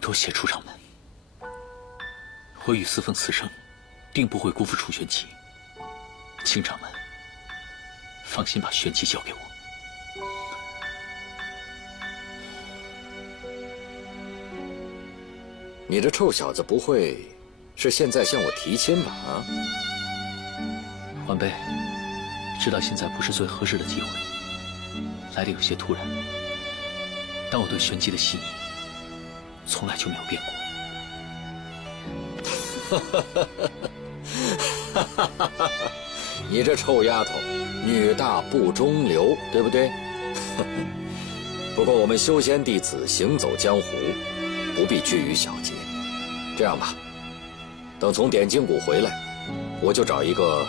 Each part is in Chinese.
多谢楚掌门，我与四凤此生定不会辜负楚玄机。请掌门放心把玄机交给我。你这臭小子，不会是现在向我提亲吧？啊！晚辈知道现在不是最合适的机会，来得有些突然，但我对玄机的心意从来就没有变过。你这臭丫头，女大不中留，对不对？不过我们修仙弟子行走江湖，不必拘于小节。这样吧，等从点睛谷回来，我就找一个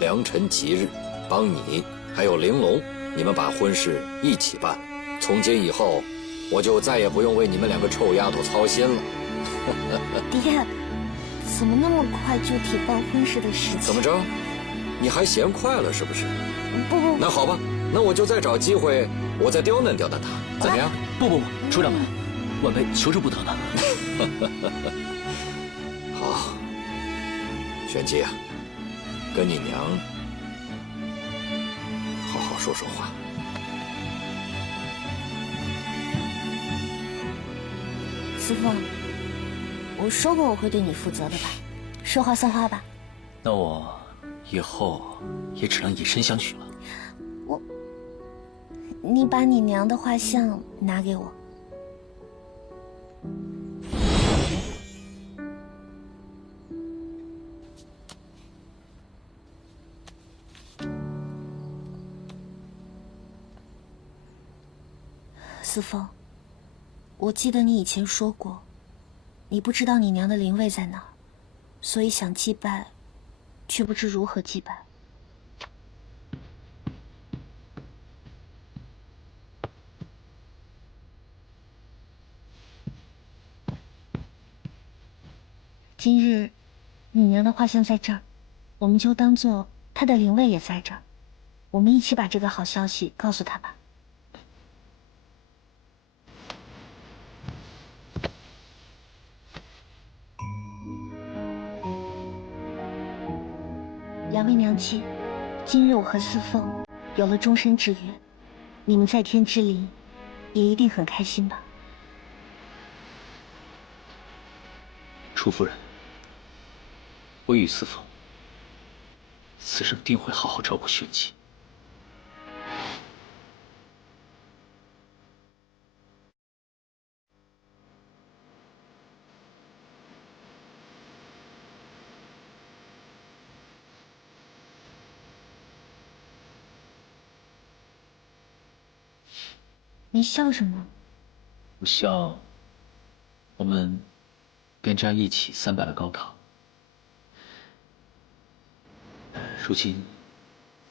良辰吉日，帮你还有玲珑，你们把婚事一起办。从今以后，我就再也不用为你们两个臭丫头操心了。爹，怎么那么快就提办婚事的事情？怎么着？你还嫌快了是不是？不，那好吧，那我就再找机会，我再刁难刁难他，怎么样？不，楚掌门，晚辈求之不得呢。好，玄机啊，跟你娘好好说说话。四凤，我说过我会对你负责的吧？说话算话吧。那我以后也只能以身相许了。你把你娘的画像拿给我。四凤，我记得你以前说过，你不知道你娘的灵位在哪儿，所以想祭拜，却不知如何祭拜。今日你娘的画像在这儿，我们就当做她的灵位也在这儿，我们一起把这个好消息告诉她吧。两位娘亲，今日我和四凤有了终身之约，你们在天之灵也一定很开心吧？楚夫人，我与四凤此生定会好好照顾玄机。你笑什么？我笑，我们便这样一起300了高堂。如今，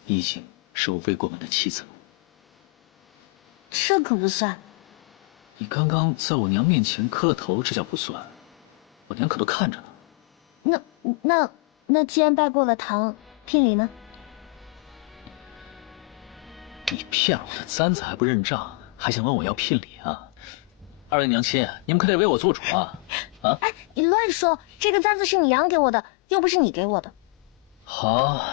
你已经是我未过门的妻子了。这可不算。你刚刚在我娘面前磕了头，这叫不算。我娘可都看着呢。那既然拜过了堂，聘礼呢？你骗了我的簪子还不认账，还想问我要聘礼啊？二位娘亲，你们可得为我做主啊！啊！哎，你乱说！这个簪子是你娘给我的，又不是你给我的。好，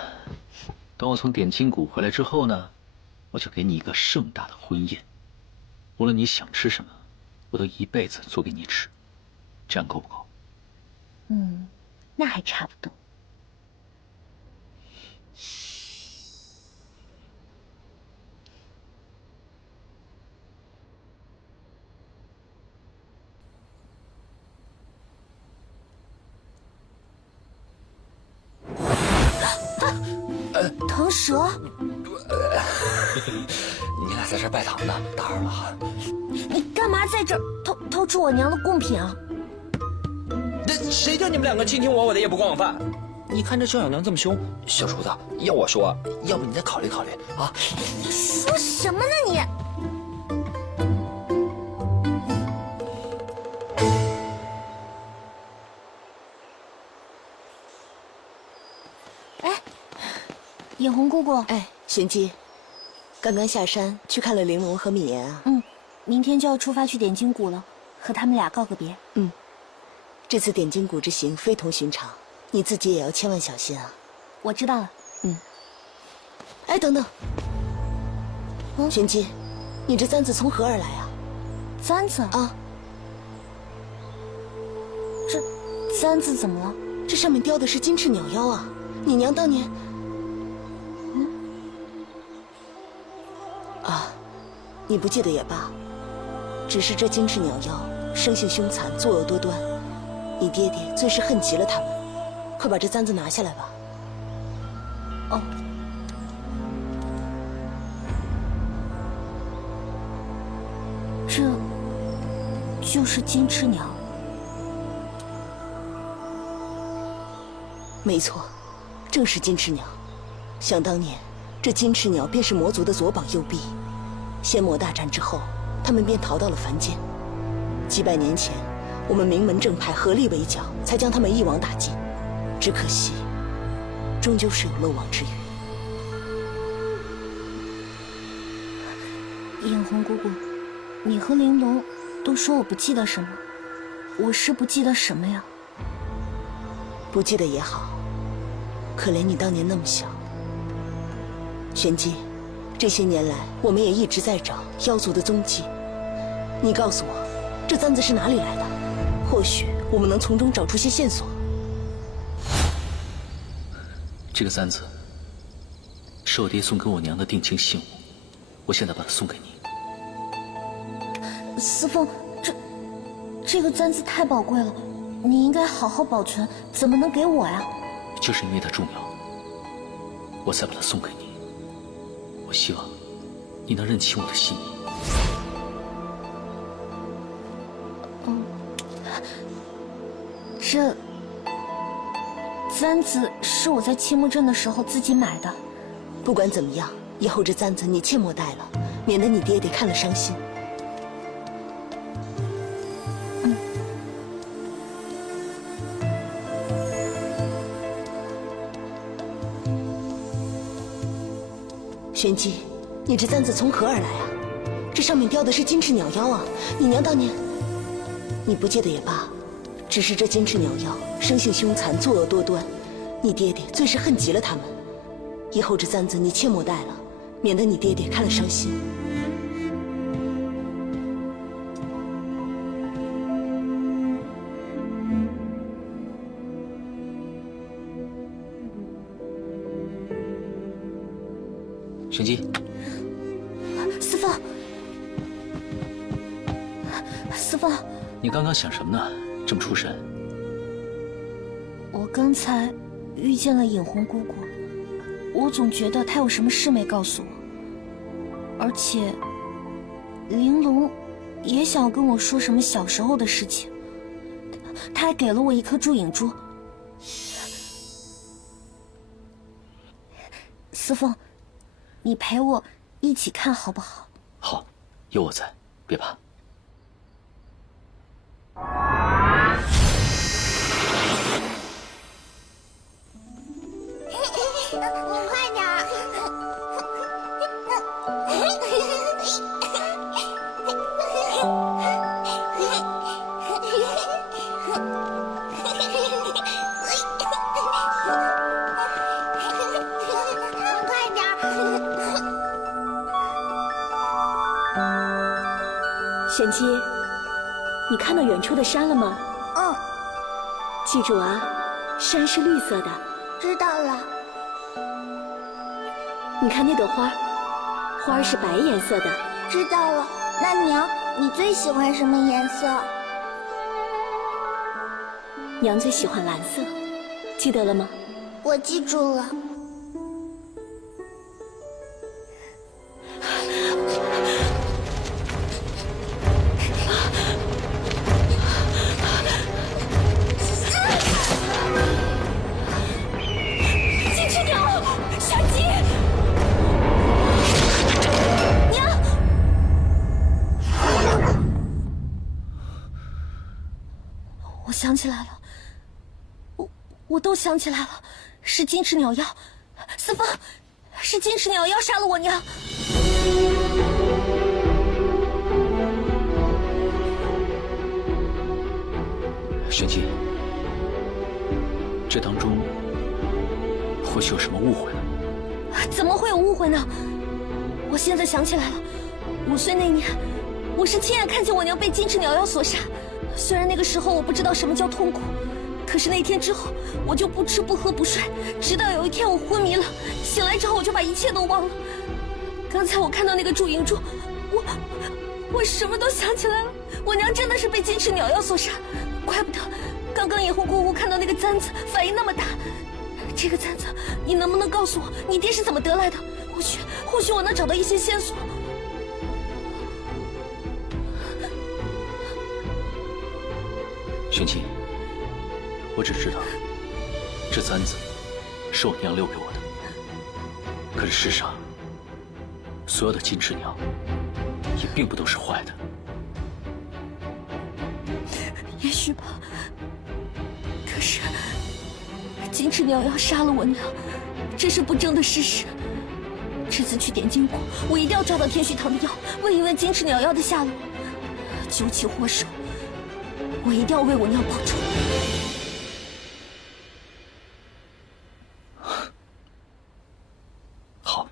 等我从点睛谷回来之后呢，我就给你一个盛大的婚宴，无论你想吃什么，我都一辈子做给你吃，这样够不够？那还差不多。腾蛇，你俩在这拜堂呢，打扰了哈。你干嘛在这儿偷吃我娘的贡品啊？那谁叫你们两个卿卿我我的也不管我饭？你看这赵小娘这么凶，小厨子，要我说，要不你再考虑考虑啊？你说什么呢你？眼红姑姑，哎，玄机，刚刚下山去看了玲珑和敏言啊。明天就要出发去点睛谷了，和他们俩告个别。这次点睛谷之行非同寻常，你自己也要千万小心啊。我知道了。哎，等等，玄机，你这簪子从何而来啊？簪子啊，这簪子怎么了？这上面雕的是金翅鸟妖啊！你娘当年……你不记得也罢，只是这金翅鸟妖生性凶残，作恶多端，你爹爹最是恨极了他们。快把这簪子拿下来吧。哦。这就是金翅鸟。没错，正是金翅鸟。想当年，这金翅鸟便是魔族的左膀右臂。仙魔大战之后，他们便逃到了凡间。几百年前，我们名门正派合力围剿，才将他们一网打尽。只可惜，终究是有漏网之鱼。眼红姑姑，你和玲珑都说我不记得什么，我是不记得什么呀？不记得也好，可怜你当年那么小。玄机，这些年来我们也一直在找妖族的踪迹。你告诉我，这簪子是哪里来的？或许我们能从中找出些线索。这个簪子是我爹送给我娘的定情信物，我现在把它送给你。司凤，这个簪子太宝贵了，你应该好好保存，怎么能给我呀？就是因为它重要，我才把它送给你。我希望你能认清我的心意。这簪子是我在青木镇的时候自己买的。不管怎么样，以后这簪子你切莫戴了，免得你爹爹看了伤心。玄机，你这簪子从何而来啊？这上面雕的是金翅鸟妖啊！你娘当年……你不记得也罢，只是这金翅鸟妖生性凶残，作恶多端，你爹爹最是恨极了他们。以后这簪子你切莫戴了，免得你爹爹看了伤心。玄机，司凤，司凤，你刚刚想什么呢？这么出神？我刚才遇见了影红姑姑，我总觉得她有什么事没告诉我，而且玲珑也想跟我说什么小时候的事情，她还给了我一颗祝影珠。司凤，你陪我一起看好不好？好，有我在，别怕。你快点儿！快点儿！玄机，你看到远处的山了吗？嗯，记住啊，山是绿色的。知道了。你看那朵花，花儿是白颜色的。知道了。那娘，你最喜欢什么颜色？娘最喜欢蓝色，记得了吗？我记住了。金翅鸟，玄机，娘，我想起来了，我都想起来了，是金翅鸟妖，司凤，是金翅鸟妖杀了我娘。玄机，这当中或许有什么误会呢？怎么会有误会呢？我现在想起来了，5岁那年，我是亲眼看见我娘被金翅鸟妖所杀。虽然那个时候我不知道什么叫痛苦，可是那天之后，我就不吃不喝不睡，直到有一天我昏迷了，醒来之后我就把一切都忘了。刚才我看到那个祝英珠，我什么都想起来了。我娘真的是被金翅鸟妖所杀，怪不得刚刚野红姑姑看到那个簪子反应那么大。这个簪子，你能不能告诉我，你爹是怎么得来的？或许我能找到一些线索。玄机，我只知道这簪子是我娘留给我的，可是世上所有的金翅鸟也并不都是坏的。也许吧，可是金翅鸟妖杀了我娘，这是不争的事实。这次去点金谷，我一定要抓到天虚堂的药，问一问金翅鸟妖的下落，究其祸首，我一定要为我娘报仇。好。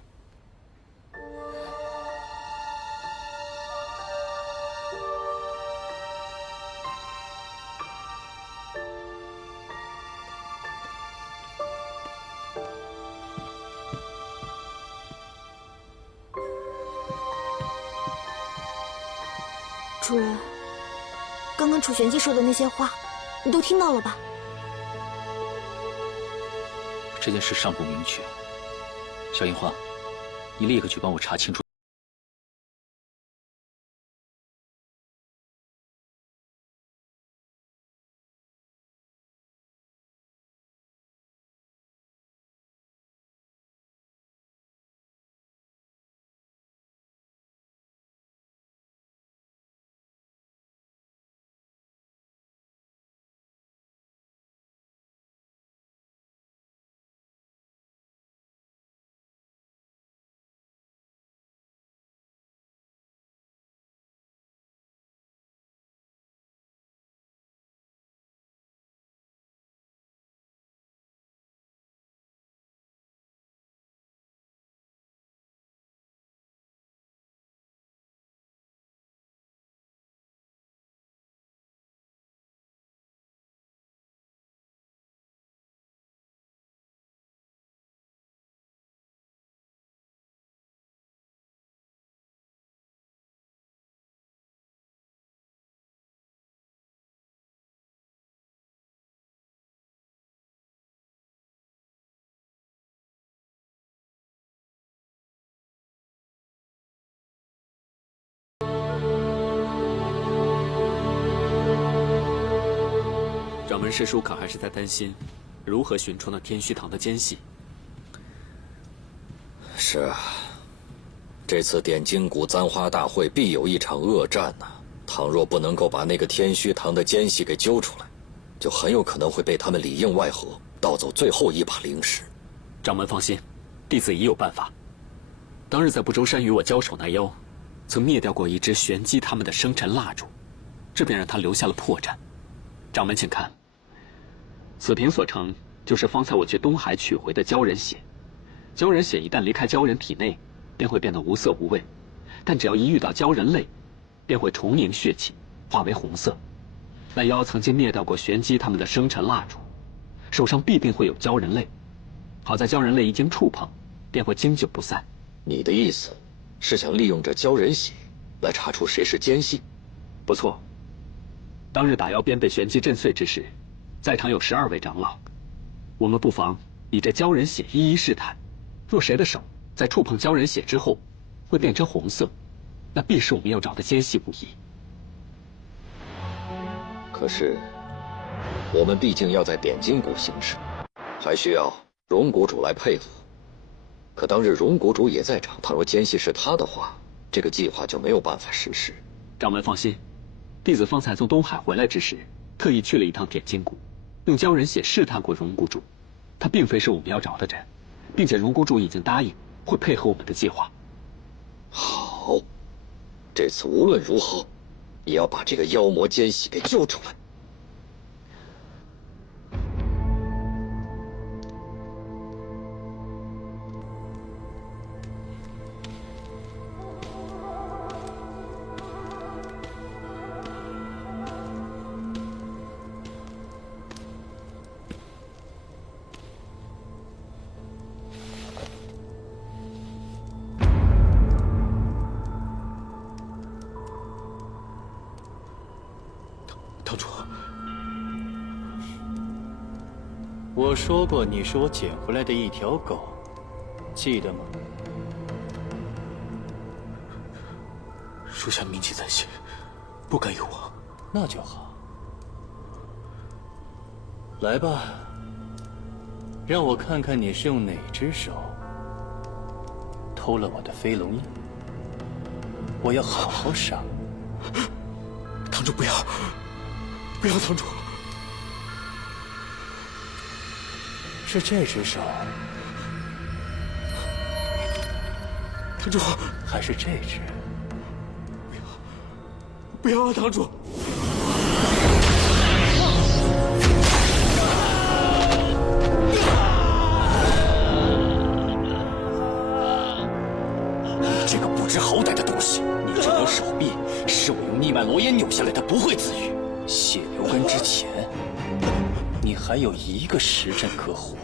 主人，刚刚楚玄机说的那些话，你都听到了吧？这件事尚不明确，小樱花，你立刻去帮我查清楚。掌门师叔可还是在担心如何寻出那天虚堂的奸细？是啊，这次点金谷簪花大会必有一场恶战呐！倘若不能够把那个天虚堂的奸细给揪出来，就很有可能会被他们里应外合，盗走最后一把灵石。掌门放心，弟子已有办法。当日在不周山与我交手那妖，曾灭掉过一只玄机他们的生辰蜡烛，这便让他留下了破绽。掌门请看，此瓶所盛就是方才我去东海取回的鲛人血。鲛人血一旦离开鲛人体内，便会变得无色无味，但只要一遇到鲛人泪，便会重凝血气，化为红色。那妖曾经灭掉过玄机他们的生辰蜡烛，手上必定会有鲛人泪。好在鲛人泪一经触碰，便会经久不散。你的意思是想利用这鲛人血来查出谁是奸细？不错。当日打妖鞭被玄机震碎之时，在场有12位长老，我们不妨以这鲛人血一一试探，若谁的手在触碰鲛人血之后会变成红色，那必是我们要找的奸细无疑。可是我们毕竟要在点金谷行事，还需要荣谷主来配合。可当日荣谷主也在场，倘若奸细是他的话，这个计划就没有办法实施。掌门放心，弟子方才从东海回来之时，特意去了一趟点金谷，用鲛人血试探过荣谷主，他并非是我们要找的人，并且荣谷主已经答应会配合我们的计划。好，这次无论如何也要把这个妖魔奸细给救出来。我说过你是我捡回来的一条狗，记得吗？属下铭记在心，不敢有忘。那就好。来吧，让我看看你是用哪只手偷了我的飞龙印。我要好好赏。堂主不要，不要，堂主。是这只手，堂主，还是这只？不要啊，堂主！你这个不知好歹的东西！你这条手臂是我用逆脉罗烟扭下来的，不会自愈。血流根之前，你还有1个时辰可活。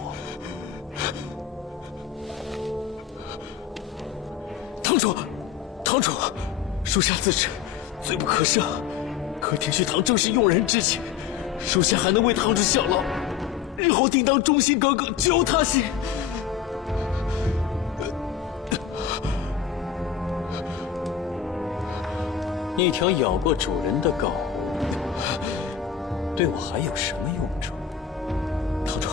堂主，堂主，属下自知罪不可赦，可天虚堂正是用人之情，属下还能为堂主效劳，日后定当忠心耿耿，绝无他心。一条咬过主人的狗，对我还有什么用处？堂主，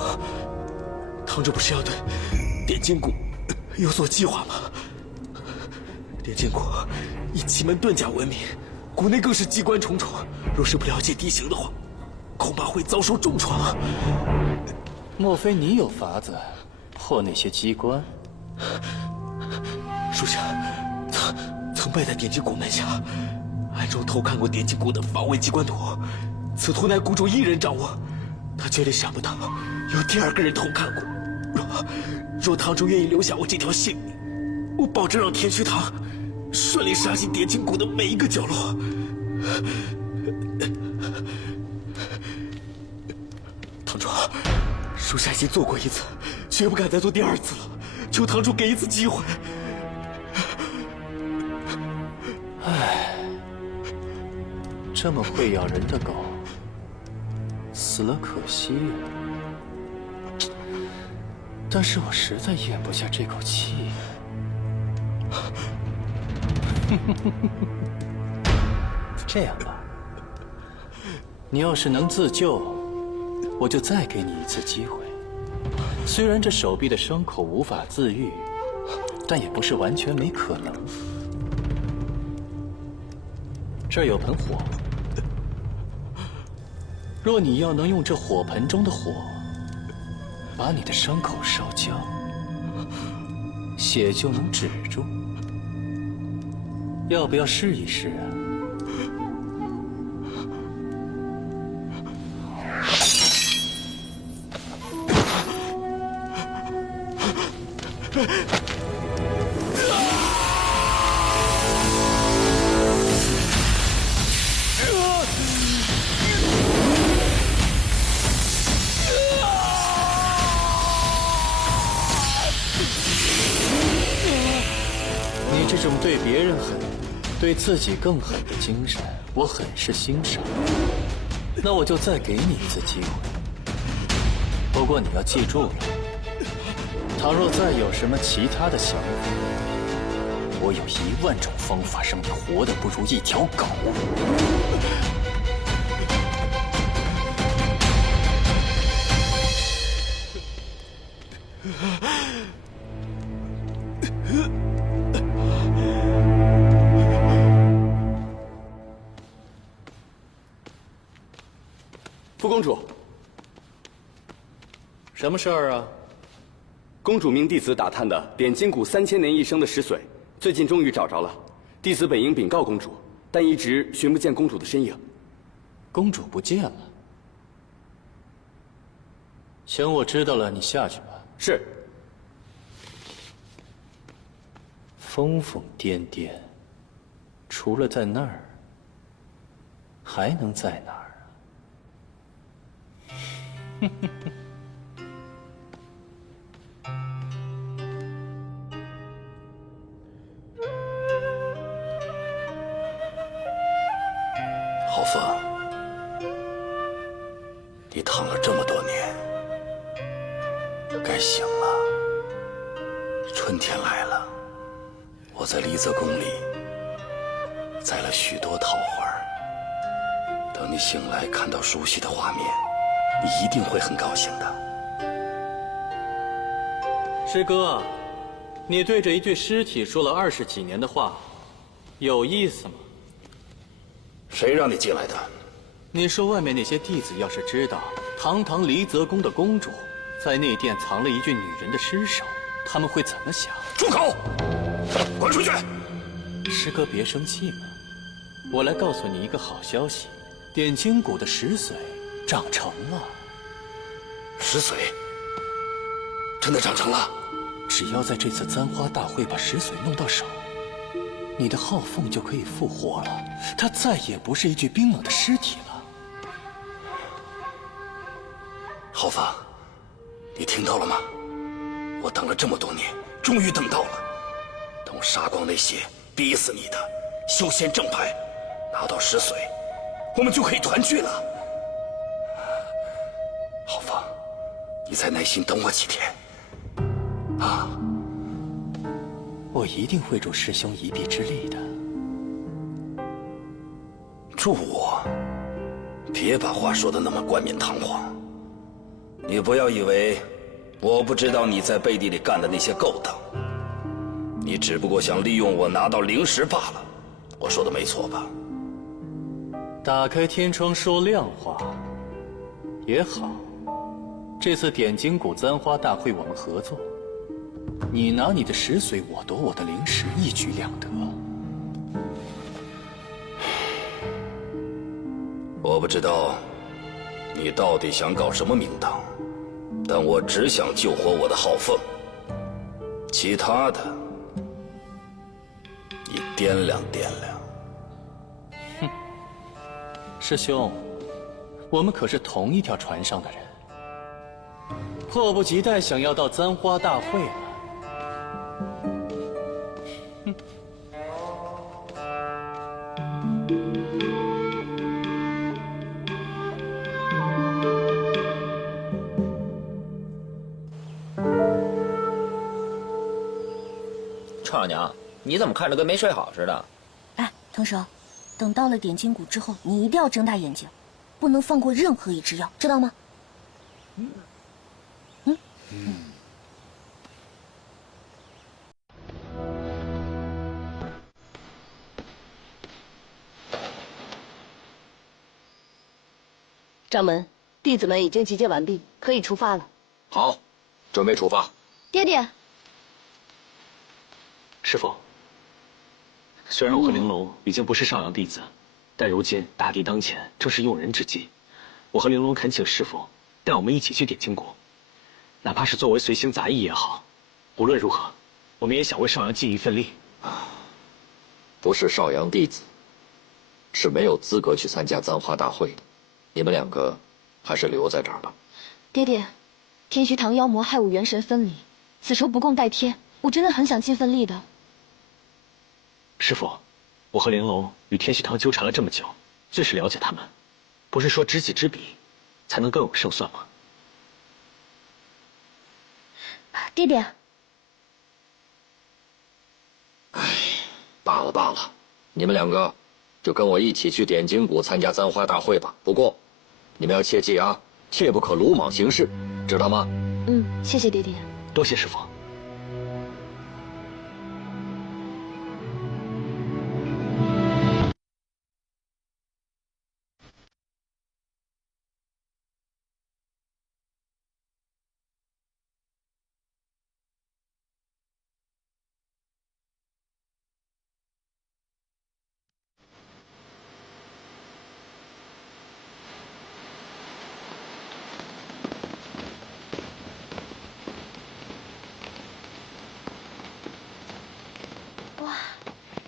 堂主不是要对点金谷有所计划吗？点金谷以奇门遁甲闻名，谷内更是机关重重，若是不了解地形的话，恐怕会遭受重创。莫非你有法子破那些机关？属下曾拜在点金谷门下，暗中偷看过点金谷的防卫机关图，此图乃谷主一人掌握，他绝对想不到有第2个人偷看过。若堂主愿意留下我这条性命，我保证让天虚堂顺利杀进点金谷的每一个角落。堂主，属下已经做过1次，绝不敢再做第2次了，求堂主给1次机会。唉，这么会咬人的狗，死了可惜呀。但是我实在咽不下这口气。这样吧，你要是能自救，我就再给你1次机会。虽然这手臂的伤口无法自愈，但也不是完全没可能。这儿有盆火，若你要能用这火盆中的火把你的伤口烧焦，血就能止住。要不要试一试啊？你这种对别人狠，对自己更狠的精神，我很是欣赏。那我就再给你1次机会。不过你要记住了，倘若再有什么其他的想法，我有10000种方法让你活得不如一条狗。副公主，什么事儿啊？公主命弟子打探的点金谷3000年一生的石髓，最近终于找着了。弟子本应禀告公主，但一直寻不见公主的身影。公主不见了。行，我知道了，你下去吧。是。疯疯癫癫，除了在那儿，还能在哪儿？豪风，你躺了这么多年，该醒了，春天来了。我在离泽宫里栽了许多桃花，等你醒来看到熟悉的画面，你一定会很高兴的。师哥，你对着一具尸体说了20几年的话，有意思吗？谁让你进来的？你说外面那些弟子要是知道堂堂离泽宫的公主在内殿藏了一具女人的尸首，他们会怎么想？住口！滚出去！师哥别生气嘛，我来告诉你一个好消息，点睛谷的石髓长成了。石髓真的长成了？只要在这次簪花大会把石髓弄到手，你的浩凤就可以复活了，她再也不是一具冰冷的尸体了。浩凤，你听到了吗？我等了这么多年，终于等到了。等我杀光那些逼死你的，修仙正派，拿到石髓，我们就可以团聚了。浩凤，你再耐心等我几天。啊！我一定会助师兄一臂之力的。助我？别把话说得那么冠冕堂皇。你不要以为我不知道你在背地里干的那些勾当，你只不过想利用我拿到灵石罢了。我说的没错吧？打开天窗说亮话也好。这次点睛谷簪花大会我们合作，你拿你的石髓，我夺我的灵石，一举两得。我不知道你到底想搞什么名堂，但我只想救活我的浩凤，其他的你掂量掂量。哼，师兄，我们可是同一条船上的人，迫不及待想要到簪花大会了。臭老娘，你怎么看着跟没睡好似的？哎，藤蛇，等到了点睛谷之后，你一定要睁大眼睛，不能放过任何一只妖，知道吗？掌门，弟子们已经集结完毕，可以出发了。好，准备出发。爹爹，师父，虽然我和玲珑已经不是上阳弟子，但如今大敌当前，正是用人之际。我和玲珑恳请师父带我们一起去点睛谷，哪怕是作为随行杂役也好。无论如何，我们也想为上阳尽一份力。不是少阳弟子，是没有资格去参加簪花大会的。你们两个还是留在这儿吧。爹爹，天虚堂妖魔害我元神分离，此仇不共戴天，我真的很想尽份力的。师父，我和玲珑与天虚堂纠缠了这么久，最是了解他们。不是说知己知彼，才能更有胜算吗？爹爹，罢了罢了，你们两个就跟我一起去点睛谷参加簪花大会吧。不过，你们要切记啊，切不可鲁莽行事，知道吗？谢谢爹爹。多谢师父。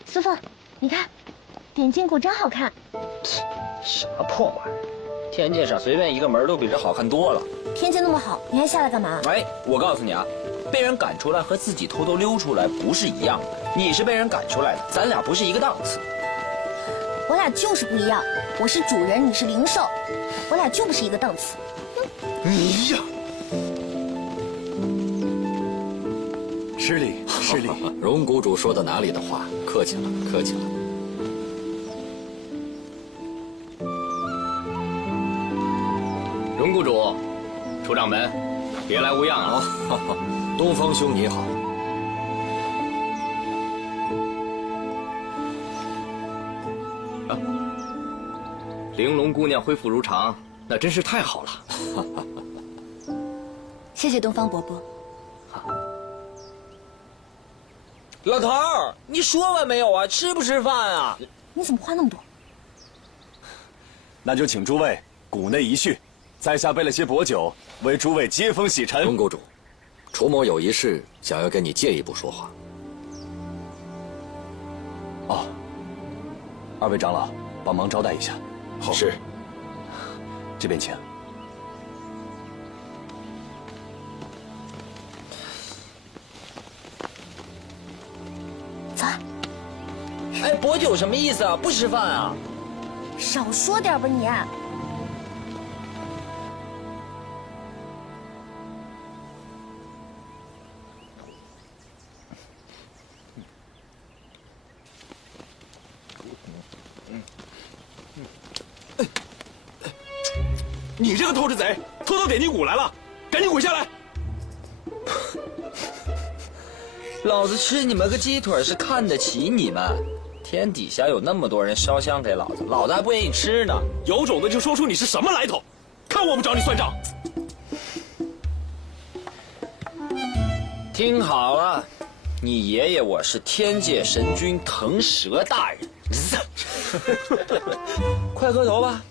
师傅，你看，点睛谷真好看。什么破玩意儿！天界上随便一个门都比这好看多了。天气那么好，你还下来干嘛？哎，我告诉你啊，被人赶出来和自己偷偷溜出来不是一样的。你是被人赶出来的，咱俩不是一个档次。我俩就是不一样，我是主人，你是灵兽，我俩就不是一个档次。你呀！失礼失礼。荣谷主说的哪里的话，客气了客气了。荣谷主，出掌门，别来无恙啊！东方兄你好。玲珑姑娘恢复如常，那真是太好了。谢谢东方伯伯。老头儿，你说完没有啊？吃不吃饭啊？你怎么话那么多？那就请诸位谷内一叙，在下备了些薄酒，为诸位接风洗尘。荣谷主，楚某有一事想要跟你借一步说话。哦，二位长老帮忙招待一下。好，是。这边请。走啊。哎，薄酒什么意思啊？不吃饭啊？少说点吧你。你这个偷吃贼，偷到点金谷来了，赶紧滚下来！老子吃你们个鸡腿是看得起你们，天底下有那么多人烧香给老子，老子还不愿意吃呢。有种的就说出你是什么来头，看我不找你算账！听好了，你爷爷我是天界神君腾蛇大人，快磕头吧！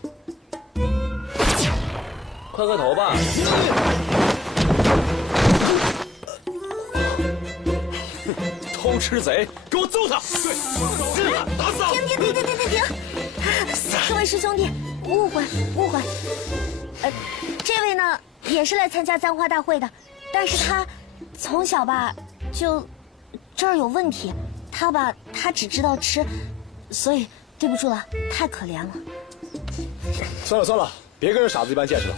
快磕头吧！偷吃贼，给我揍他！对，是他，打死他！停！各位师兄弟，误会。这位呢也是来参加簪花大会的，但是他从小吧就这儿有问题，他只知道吃，所以对不住了，太可怜了。算了，别跟着傻子一般见识了。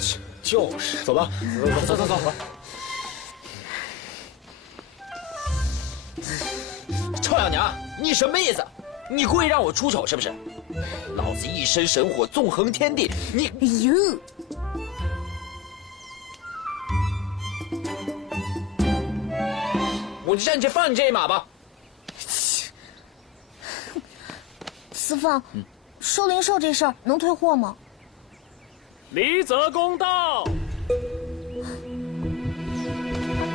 就是，走吧，走。臭小娘，你什么意思？你故意让我出丑是不是？老子一身神火纵横天地，你……哎呦！我就暂且放你这一马吧。司凤，收灵兽这事儿能退货吗？离则公道。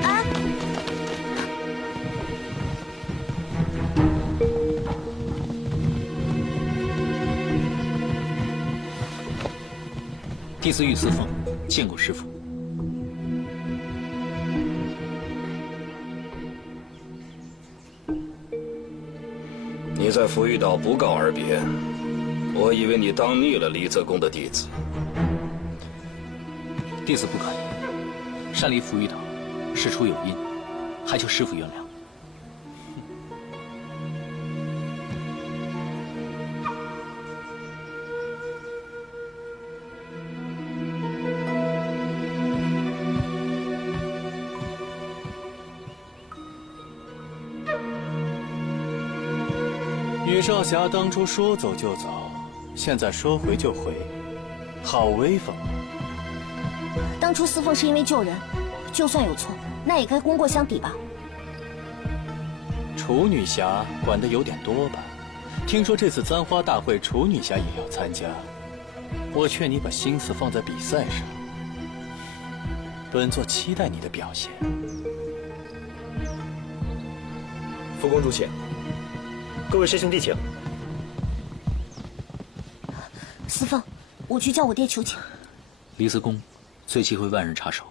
啊！弟子玉司凤见过师父。你在福玉岛不告而别，我以为你当腻了离泽公的弟子。弟子不可以，擅离福玉岛，事出有因，还求师父原谅。羽少侠当初说走就走，现在说回就回，好威风。当初司凤是因为救人，就算有错，那也该功过相抵吧。楚女侠管得有点多吧？听说这次簪花大会，楚女侠也要参加，我劝你把心思放在比赛上。本座期待你的表现。福公主请。各位师兄弟请。司凤，我去叫我爹求情。离子宫最忌讳外人插手，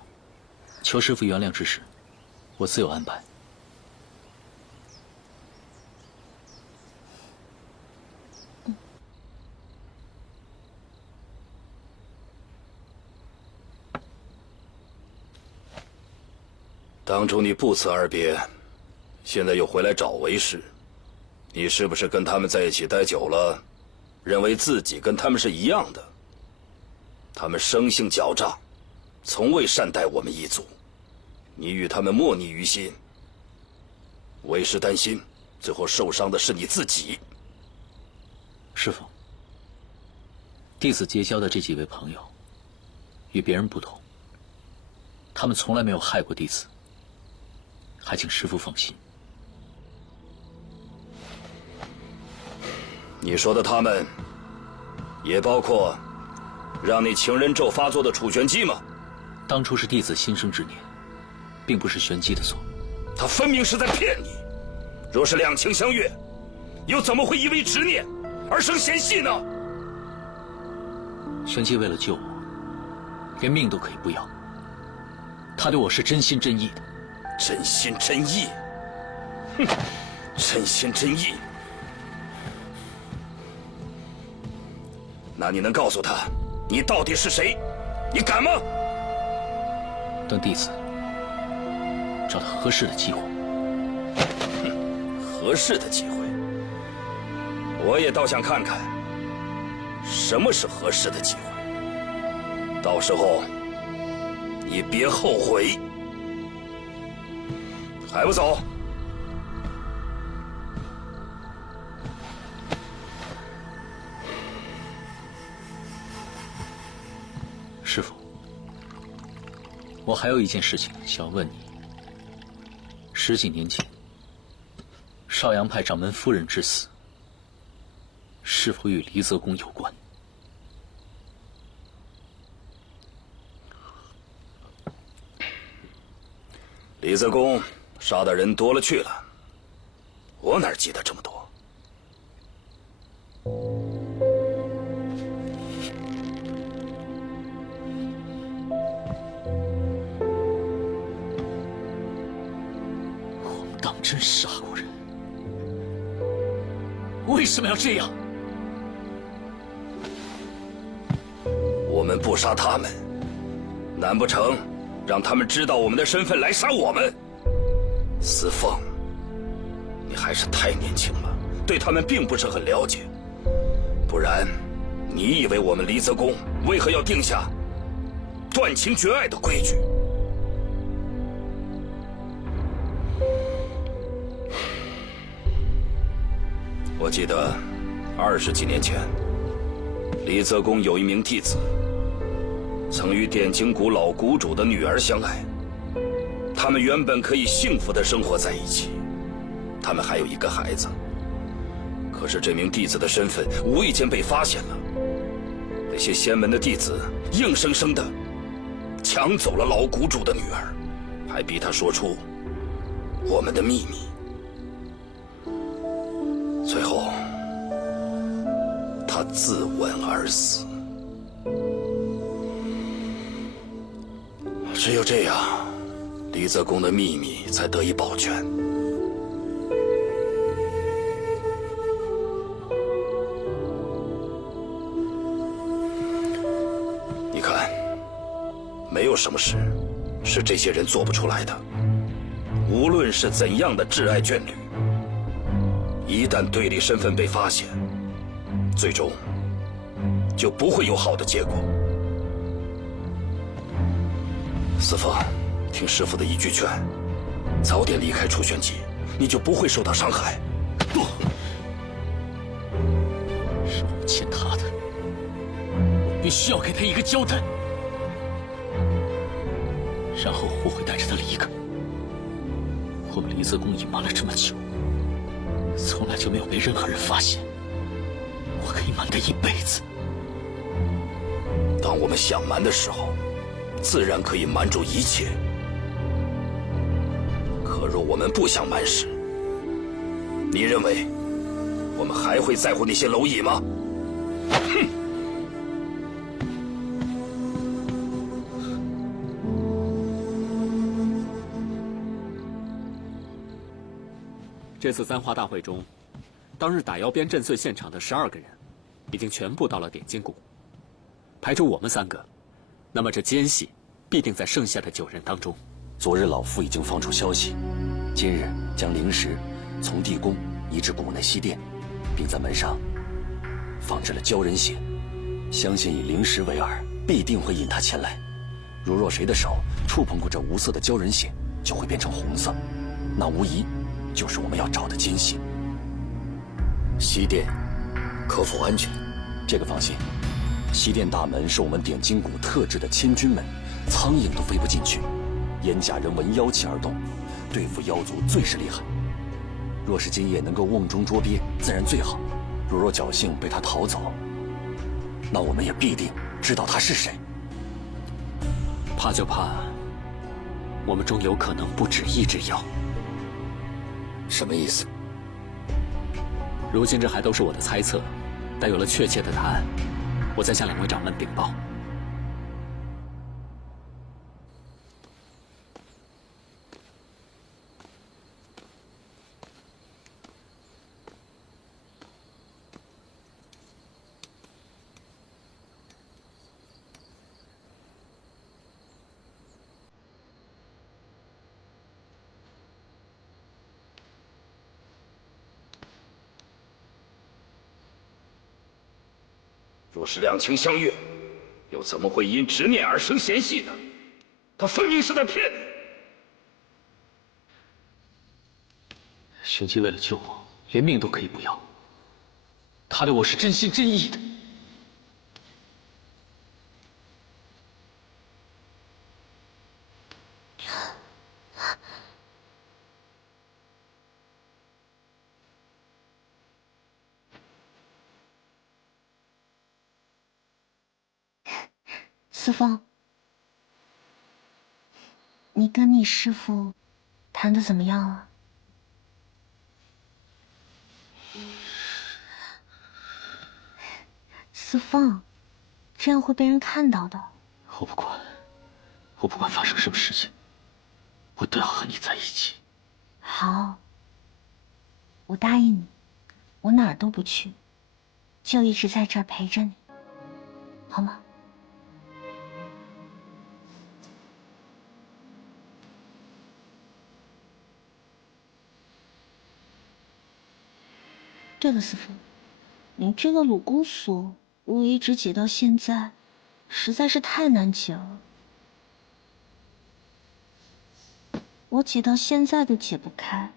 求师父原谅之事，我自有安排。当初你不辞而别，现在又回来找为师。你是不是跟他们在一起待久了，认为自己跟他们是一样的？他们生性狡诈，从未善待我们一族，你与他们莫逆于心，为师担心，最后受伤的是你自己。师父，弟子结交的这几位朋友，与别人不同，他们从来没有害过弟子，还请师父放心。你说的他们，也包括让你情人咒发作的楚玄机吗？当初是弟子心生执念，并不是玄机的错。他分明是在骗你。若是两情相悦，又怎么会因为执念而生嫌隙呢？玄机为了救我，连命都可以不要。他对我是真心真意的。真心真意？哼，真心真意。那你能告诉他，你到底是谁？你敢吗？等弟子找到合适的机会。合适的机会，我也倒想看看，什么是合适的机会。到时候你别后悔。还不走？师父，我还有一件事情想要问你。10几年前，少阳派掌门夫人之死，是否与离泽宫有关？离泽宫杀的人多了去了，我哪记得这么多？当真杀过人，为什么要这样？我们不杀他们，难不成让他们知道我们的身份来杀我们？司凤，你还是太年轻了，对他们并不是很了解。不然，你以为我们离泽宫为何要定下断情绝爱的规矩？我记得20几年前，离泽宫有一名弟子，曾与点睛谷老谷主的女儿相爱。他们原本可以幸福地生活在一起，他们还有一个孩子。可是这名弟子的身份无意间被发现了，那些仙门的弟子硬生生地抢走了老谷主的女儿，还逼他说出我们的秘密。最后，他自刎而死。只有这样，离泽宫的秘密才得以保全。你看，没有什么事是这些人做不出来的。无论是怎样的挚爱眷侣，一旦对立身份被发现，最终就不会有好的结果。司凤，听师父的一句劝，早点离开楚玄机，你就不会受到伤害。不，是我欠他的，我必须要给他一个交代，然后我会带着他离开。我们离泽宫隐瞒了这么久，从来就没有被任何人发现，我可以瞒他一辈子。当我们想瞒的时候，自然可以瞒住一切。可若我们不想瞒时，你认为我们还会在乎那些蝼蚁吗？哼！这次簪花大会中，当日打妖鞭震碎现场的12个人，已经全部到了点睛谷。排除我们3个，那么这奸细必定在剩下的9人当中。昨日老夫已经放出消息，今日将灵石从地宫移至谷内西殿，并在门上放置了鲛人血。相信以灵石为饵，必定会引他前来。若谁的手触碰过这无色的鲛人血，就会变成红色，那无疑就是我们要找的金星。西殿可否安全？这个放心，西殿大门是我们点金谷特制的千军门，苍蝇都飞不进去。燕家人闻妖气而动，对付妖族最是厉害。若是今夜能够瓮中捉鳖，自然最好；若侥幸被他逃走，那我们也必定知道他是谁。怕就怕，我们中有可能不止一只妖。什么意思？如今这还都是我的猜测，待有了确切的答案，我再向两位掌门禀报。若是两情相悦，又怎么会因执念而生嫌隙呢？他分明是在骗你。玄机为了救我，连命都可以不要。他对我是真心真意的。思风，你跟你师父谈的怎么样了？思风，这样会被人看到的。我不管，我不管发生什么事情，我都要和你在一起。好，我答应你，我哪儿都不去，就一直在这儿陪着你，好吗？对了，师父，你这个鲁宫锁，我一直解到现在，实在是太难解了。我解到现在都解不开，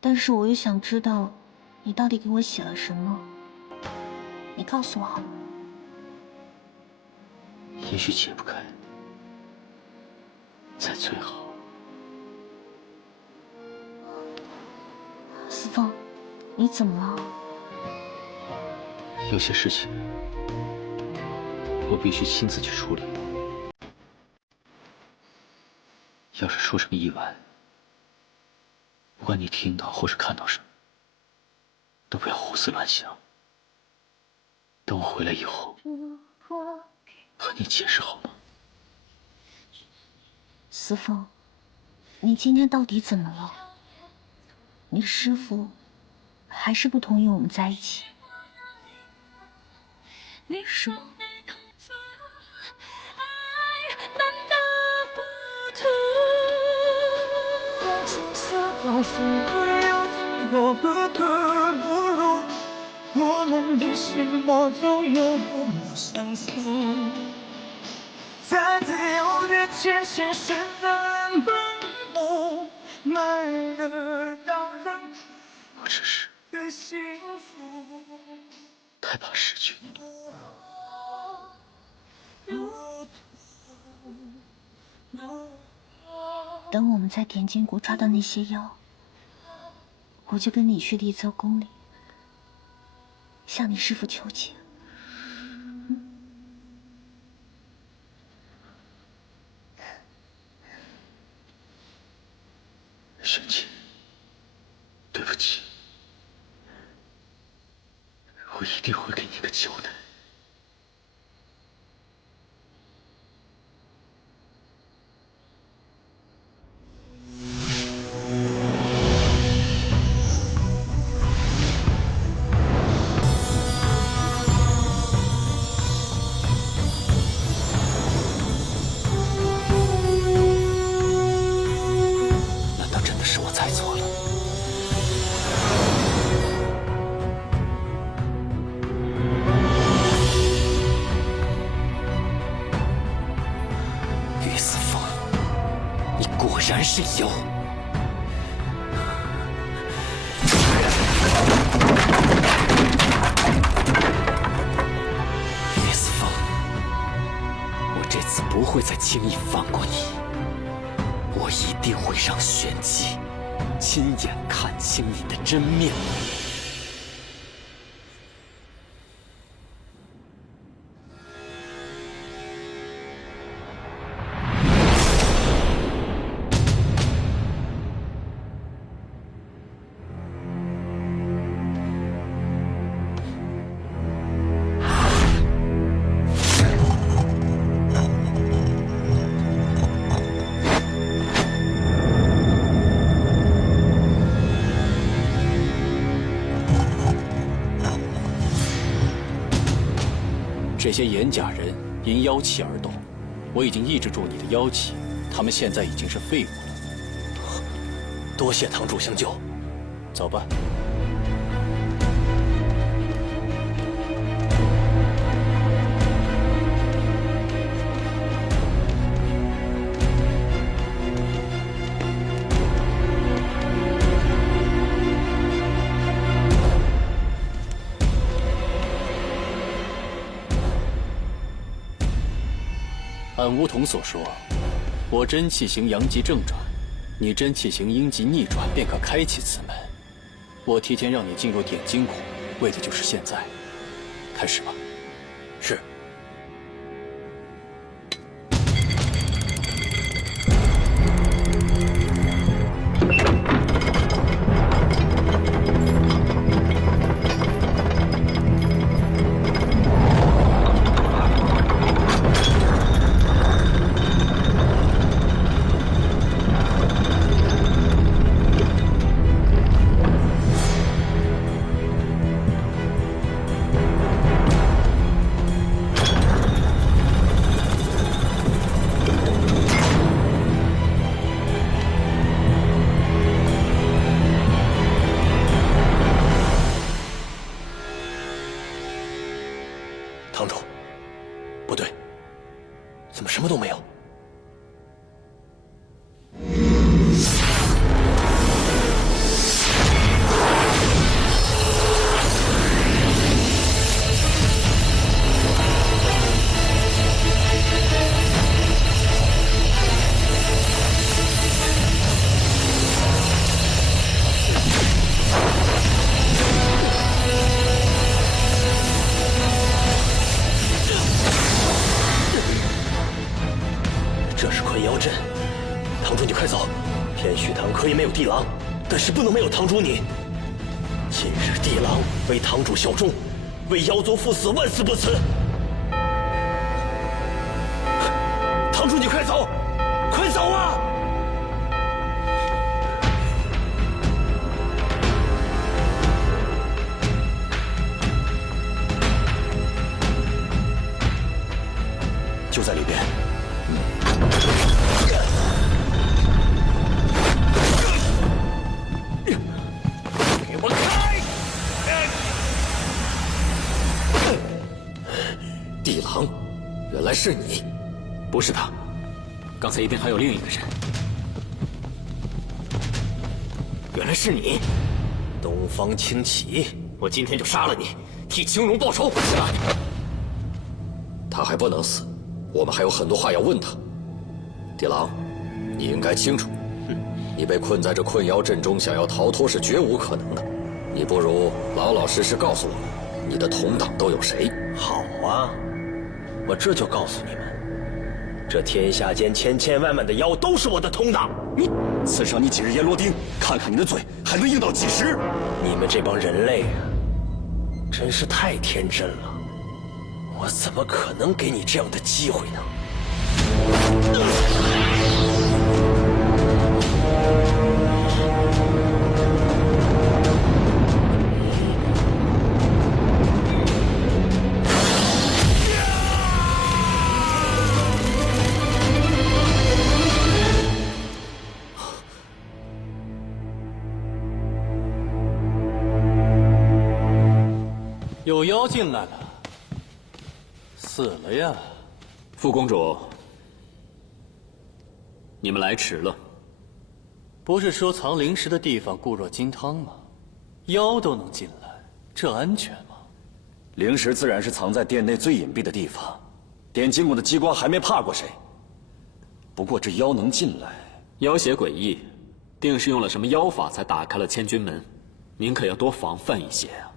但是我又想知道，你到底给我写了什么？你告诉我好吗？也许解不开，才最好。思风，你怎么了？有些事情我必须亲自去处理。要是出什么意外，不管你听到或是看到什么，都不要胡思乱想。等我回来以后，和你解释好吗？思风，你今天到底怎么了？你师父还是不同意我们在一起？你说。我不得不容，我们的心魔都有多么相似，在自由的界限是难奔波，迈得让人我只是太怕失去你。等我们在点金谷抓到那些妖，我就跟你去丽泽宫里，向你师父求情。玄清，对不起，我一定会给你个交代。然是有，会再轻易放过你，我一定会让玄机亲眼看清你的真面目。这些眼甲人因妖气而动，我已经抑制住你的妖气，他们现在已经是废物了。多谢堂主相救，走吧。按巫童所说，我真气行阳极正转，你真气行阴极逆转，便可开启此门。我提前让你进入点金谷，为的就是现在。开始吧。是。堂主，不对，怎么什么都没有？这是困妖阵，堂主你快走！天虚堂可以没有地狼，但是不能没有堂主你。今日地狼为堂主效忠，为妖族赴死，万死不辞。堂主你快走，快走啊！就在里边。给我开！地狼，原来是你！不是他，刚才一定还有另一个人。原来是你！东方青旗，我今天就杀了你，替青荣报仇！起来！他还不能死，我们还有很多话要问他。地狼，你应该清楚，你被困在这困妖阵中，想要逃脱是绝无可能的。你不如老老实实告诉我们，你的同党都有谁？好啊，我这就告诉你们，这天下间千千万万的妖都是我的同党。你刺伤你几日阎罗钉，看看你的嘴还能硬到几时？你们这帮人类啊，真是太天真了。我怎么可能给你这样的机会呢？有妖进来了，死了呀！副公主，你们来迟了。不是说藏灵石的地方固若金汤吗？妖都能进来，这安全吗？灵石自然是藏在殿内最隐蔽的地方，点金谷的机关还没怕过谁。不过这妖能进来，妖邪诡异，定是用了什么妖法才打开了千军门，您可要多防范一些啊。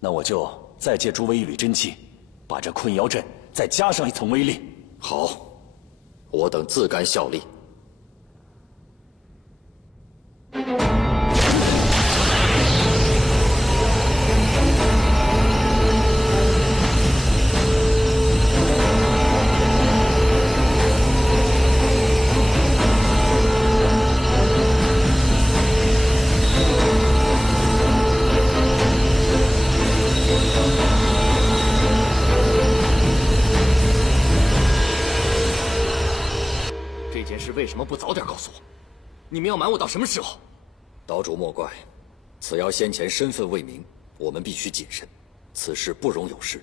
那我就再借诸位一缕真气，把这困妖阵再加上一层威力。好，我等自甘效力。这件事为什么不早点告诉我？你们要瞒我到什么时候？岛主莫怪，此妖先前身份未明，我们必须谨慎，此事不容有失。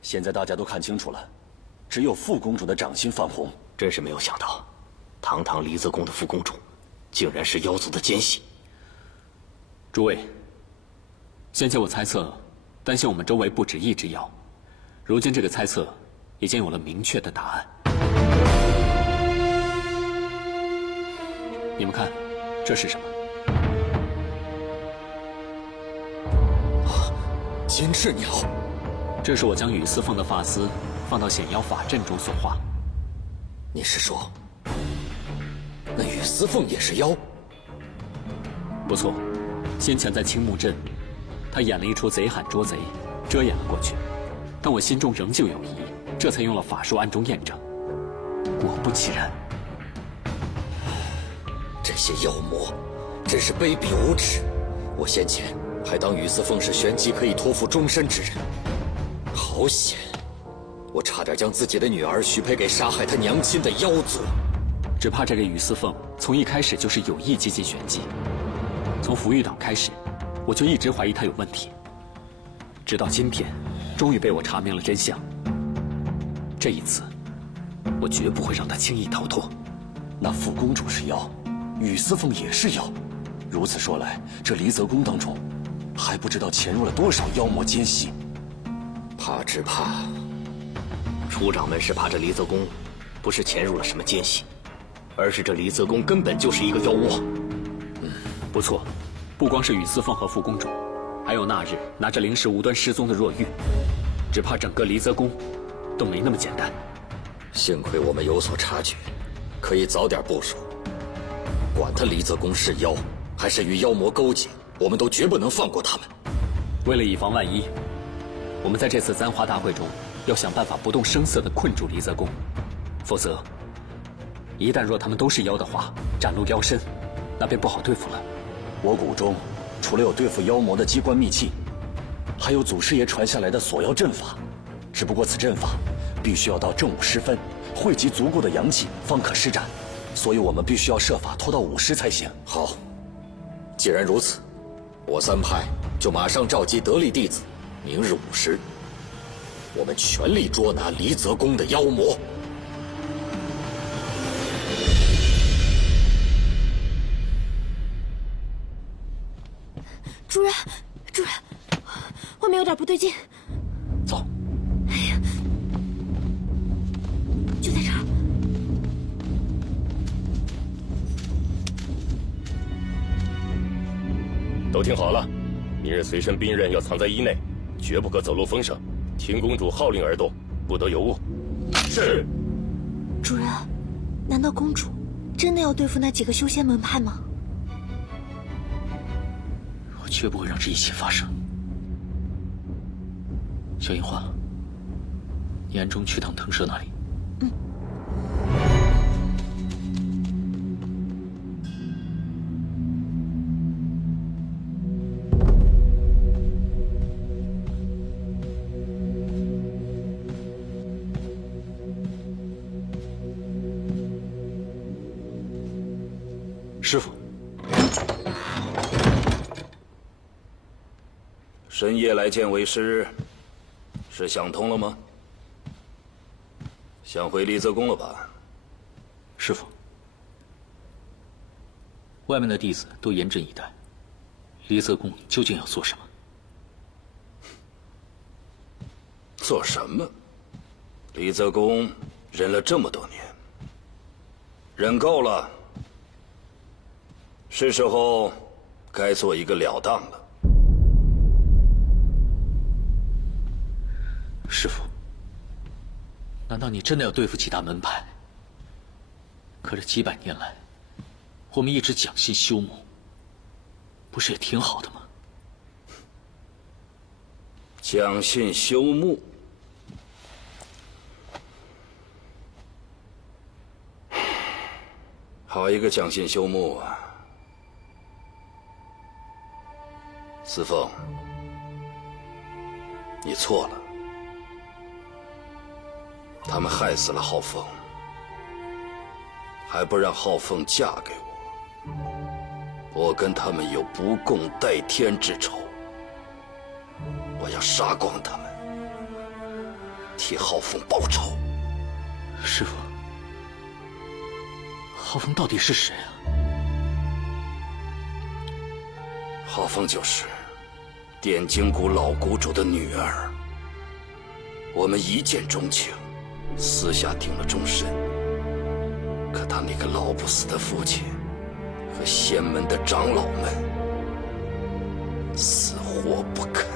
现在大家都看清楚了，只有副公主的掌心泛红。真是没有想到，堂堂离泽宫的副公主，竟然是妖族的奸细。诸位，先前我猜测，担心我们周围不止一只妖，如今这个猜测已经有了明确的答案。你们看，这是什么？金翅鸟。这是我将雨丝凤的发丝放到显妖法阵中所化。你是说，那雨丝凤也是妖？不错，先前在青木镇，他演了一出贼喊捉贼，遮掩了过去。但我心中仍旧有疑，这才用了法术暗中验证。果不其然。这些妖魔真是卑鄙无耻！我先前还当雨丝凤是玄机可以托付终身之人，好险！我差点将自己的女儿许配给杀害她娘亲的妖族。只怕这个雨丝凤从一开始就是有意接近玄机。从福玉岛开始，我就一直怀疑她有问题，直到今天，终于被我查明了真相。这一次，我绝不会让她轻易逃脱。那副公主是妖，雨丝凤也是妖，如此说来，这离泽宫当中，还不知道潜入了多少妖魔奸细。只怕楚掌门是怕这离泽宫不是潜入了什么奸细，而是这离泽宫根本就是一个妖窝。不错，不光是雨丝凤和副公主，还有那日拿着灵石无端失踪的若玉，只怕整个离泽宫都没那么简单。幸亏我们有所察觉，可以早点部署。管他离泽宫是妖，还是与妖魔勾结，我们都绝不能放过他们。为了以防万一，我们在这次簪花大会中要想办法不动声色地困住离泽宫，否则，一旦若他们都是妖的话，展露妖身，那便不好对付了。我谷中除了有对付妖魔的机关秘器，还有祖师爷传下来的锁妖阵法，只不过此阵法必须要到正午时分，汇集足够的阳气方可施展，所以我们必须要设法拖到午时才行。好，既然如此，我三派就马上召集得力弟子，明日午时，我们全力捉拿离泽宫的妖魔。主人，主人，外面有点不对劲。走。哎呀，就在这儿。都听好了，明日随身兵刃要藏在衣内，绝不可走漏风声。听公主号令而动，不得有误。是。主人，难道公主真的要对付那几个修仙门派吗？我绝不会让这一切发生。小樱花，你暗中去趟藤舍那里。师傅，深夜来见为师，是想通了吗？想回离泽宫了吧？师傅，外面的弟子都严阵以待，离泽宫究竟要做什么？做什么？离泽宫忍了这么多年，忍够了，是时候该做一个了当了。师父，难道你真的要对付几大门派？可这几百年来，我们一直讲信修睦，不是也挺好的吗？讲信修睦，好一个讲信修睦啊！司凤，你错了，他们害死了浩凤，还不让浩凤嫁给我，我跟他们有不共戴天之仇。我要杀光他们，替浩凤报仇。师父，浩凤到底是谁啊？浩凤就是点睛谷老谷主的女儿，我们一见钟情，私下定了终身。可他那个老不死的父亲和仙门的长老们死活不肯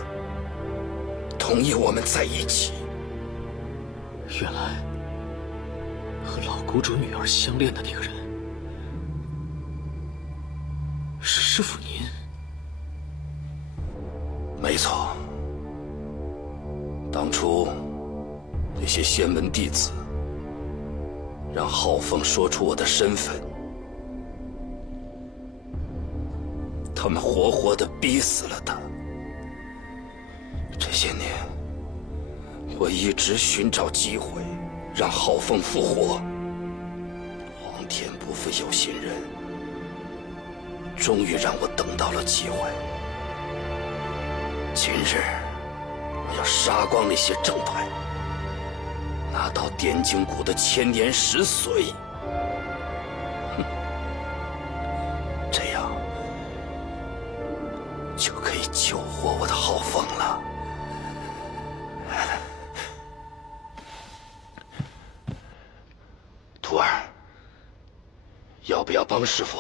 同意我们在一起。原来和老谷主女儿相恋的那个人是师父您。没错，当初那些仙门弟子让浩凤说出我的身份，他们活活地逼死了他。这些年，我一直寻找机会让浩凤复活。皇天不负有心人，终于让我等到了机会。今日，我要杀光那些正派，拿到点睛谷的千年石髓。哼，这样就可以救活我的浩凤了。徒儿，要不要帮师父？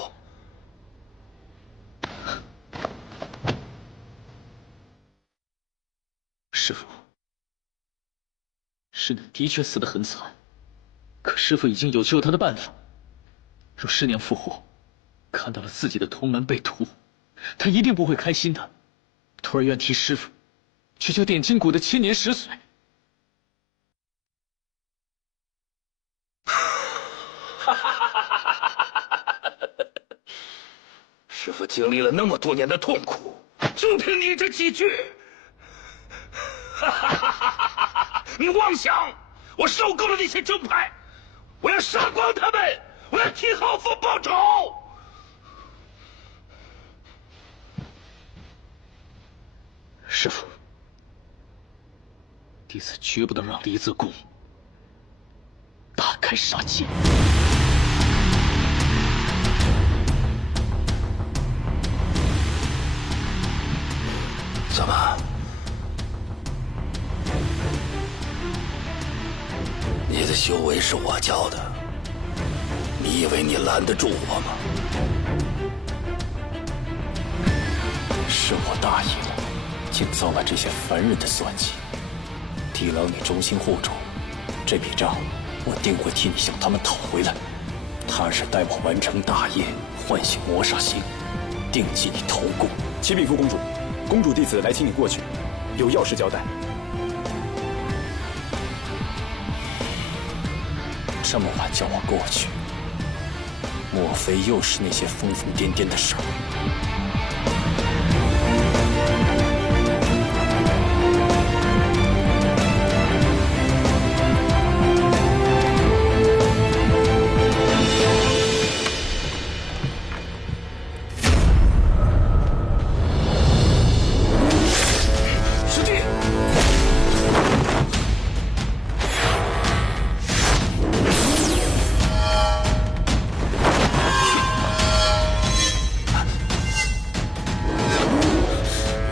师父，师娘的确死得很惨，可师父已经有救她的办法。若师娘复活，看到了自己的同门被屠，她一定不会开心的。徒儿愿替师父去救点睛谷的千年石髓。师父经历了那么多年的痛苦，就凭你这几句？你妄想！我受够了那些正派，我要杀光他们，我要替浩凤报仇！师父，弟子绝不能让离泽宫大开杀戒。怎么？你的修为是我教的，你以为你拦得住我吗？是我大意了，竟遭了这些凡人的算计。地牢你忠心护主，这笔账我定会替你向他们讨回来。他日待我完成大业，唤醒魔煞星，定记你头功。启禀副公主，公主弟子来请你过去，有要事交代。这么晚叫我过去，莫非又是那些疯疯癫癫的事儿？师弟，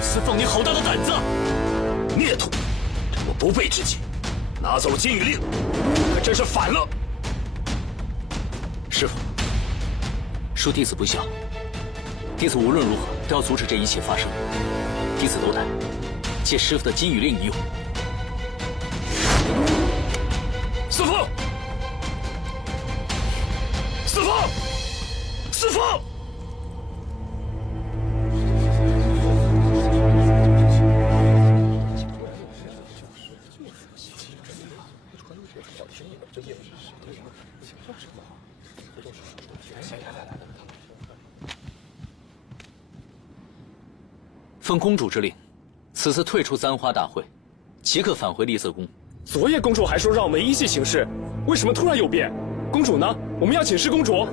司凤，你好大的胆子！孽徒，这我不备之计，拿走禁语令，可真是反了。师父，恕弟子不孝。弟子无论如何都要阻止这一切发生。弟子斗胆借师父的金羽令一用。师父，师父，师父！奉公主之令，此次退出簪花大会，即刻返回丽泽宫。昨夜公主还说让我们依计行事，为什么突然有变？公主呢？我们要请示公主。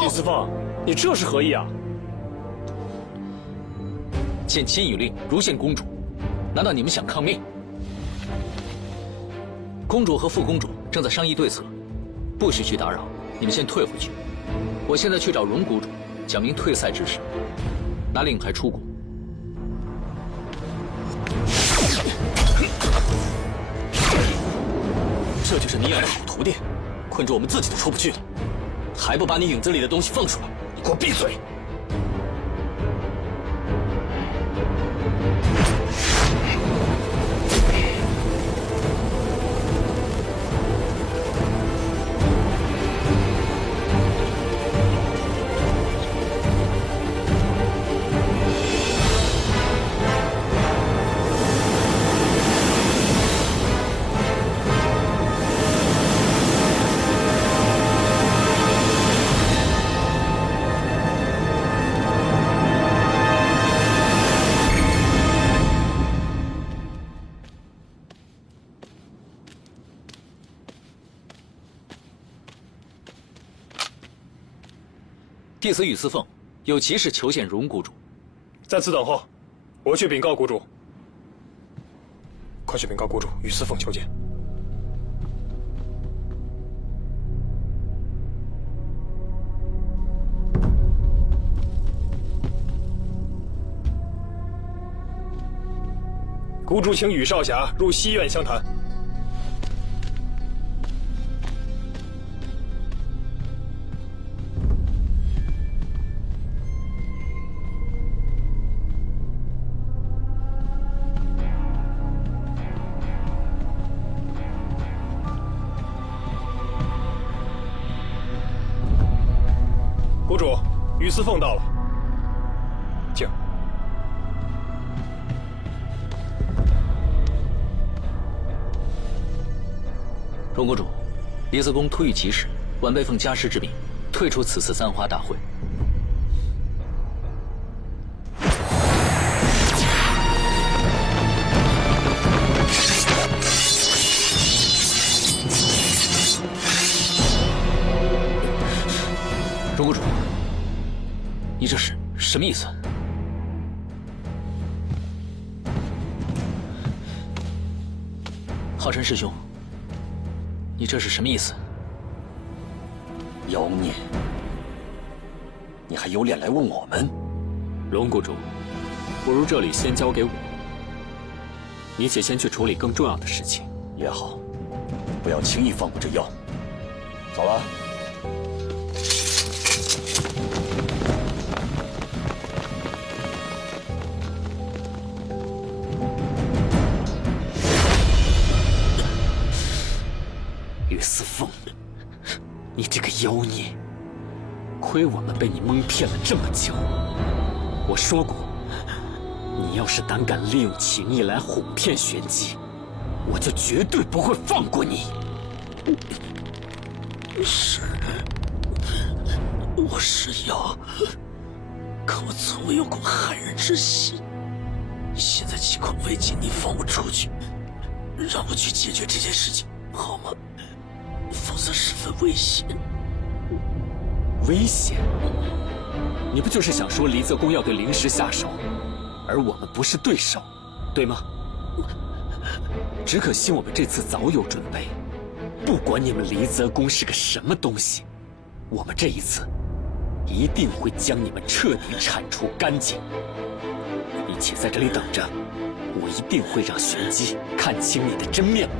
李司凤，你这是何意啊？见金羽令如见公主，难道你们想抗命？公主和副公主正在商议对策，不许去打扰。你们先退回去。我现在去找荣谷主，讲明退赛之事，拿令牌出宫。这就是你养的好徒弟，困住我们自己都出不去了，还不把你影子里的东西放出来！你给我闭嘴！弟子宇思凤有急事求见荣谷主。在此等候，我去禀告谷主。快去禀告谷主，宇思凤求见。谷主请宇少侠入西院相谈。谷主，宇思凤到了，请。荣谷主，离泽宫突遇急事，晚辈奉家师之命，退出此次簪花大会。荣谷主，你这是什么意思？浩辰师兄，你这是什么意思？妖孽！你还有脸来问我们？荣谷主，不如这里先交给我，你且先去处理更重要的事情。也好，不要轻易放过这妖。走了。宇思凤，你这个妖孽！亏我们被你蒙骗了这么久。我说过，你要是胆敢利用情谊来哄骗玄机，我就绝对不会放过你。是，我是妖，可我从未有过害人之心。现在情况危急，你放我出去，让我去解决这件事情，好吗？否则十分危险。危险？你不就是想说离泽宫要对灵石下手，而我们不是对手，对吗？只可惜我们这次早有准备，不管你们离泽宫是个什么东西，我们这一次一定会将你们彻底铲除干净。你且在这里等着，我一定会让玄机看清你的真面目。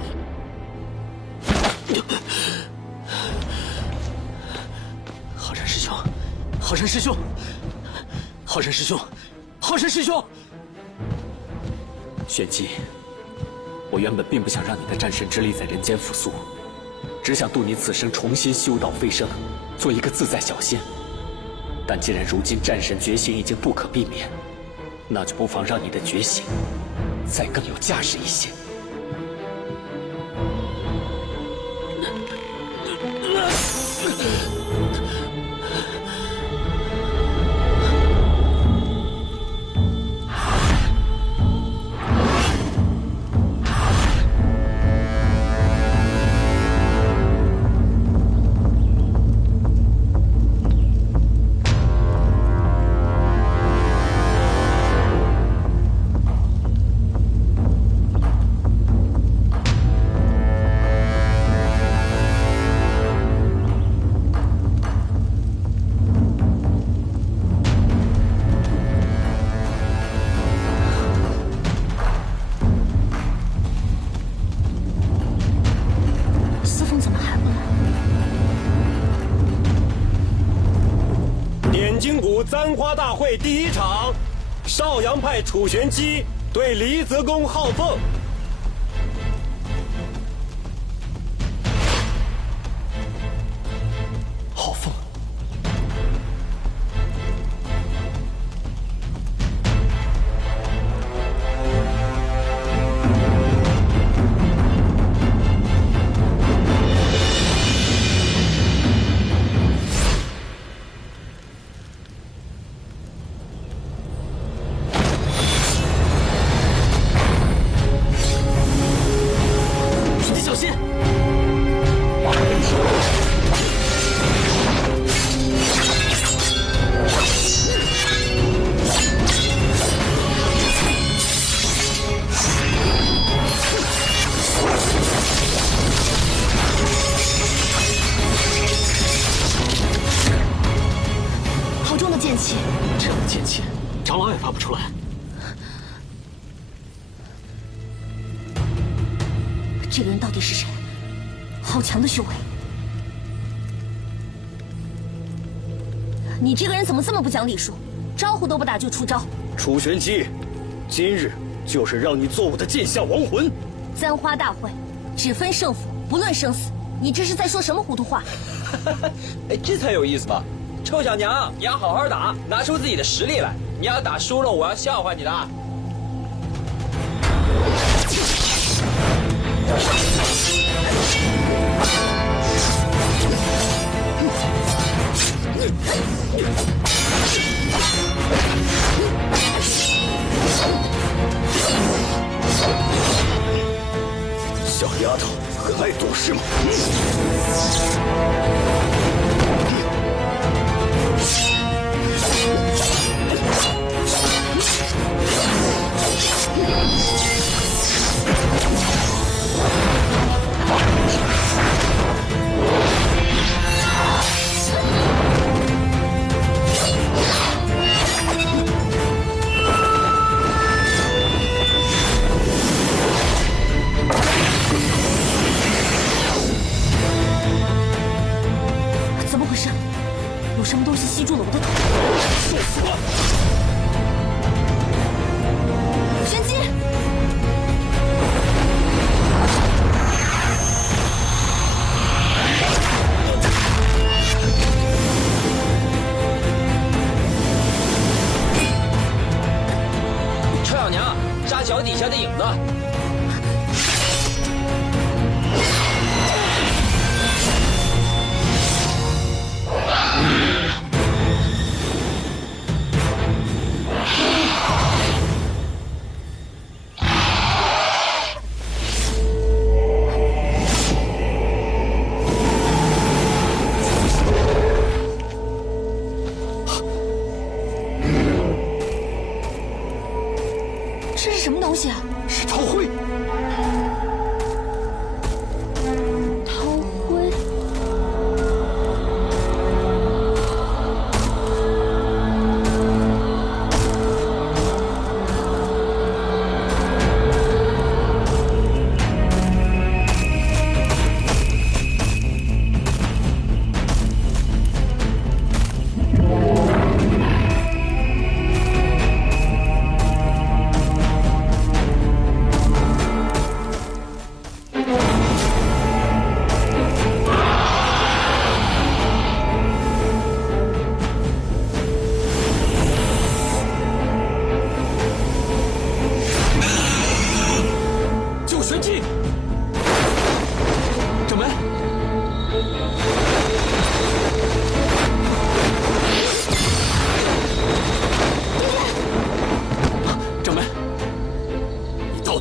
浩山师兄，浩山师兄，浩山师兄！玄机，我原本并不想让你的战神之力在人间复苏，只想渡你此生重新修道飞升，做一个自在小仙。但既然如今战神觉醒已经不可避免，那就不妨让你的觉醒再更有架势一些。簪花大会第1场，邵阳派楚玄机对黎泽公浩凤。浩凤，这样的剑气，长老也发不出来。这个人到底是谁？好强的修为！你这个人怎么这么不讲礼数？招呼都不打就出招！楚玄机，今日就是让你做我的剑下亡魂！簪花大会，只分胜负，不论生死。你这是在说什么糊涂话？哎，这才有意思吧！臭小娘，你要好好打，拿出自己的实力来。你要打输了，我要笑话你的。小丫头，很爱赌是吗？怎么回事？有什么东西吸住了我的头？受死吧！玄机！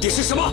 底是什么？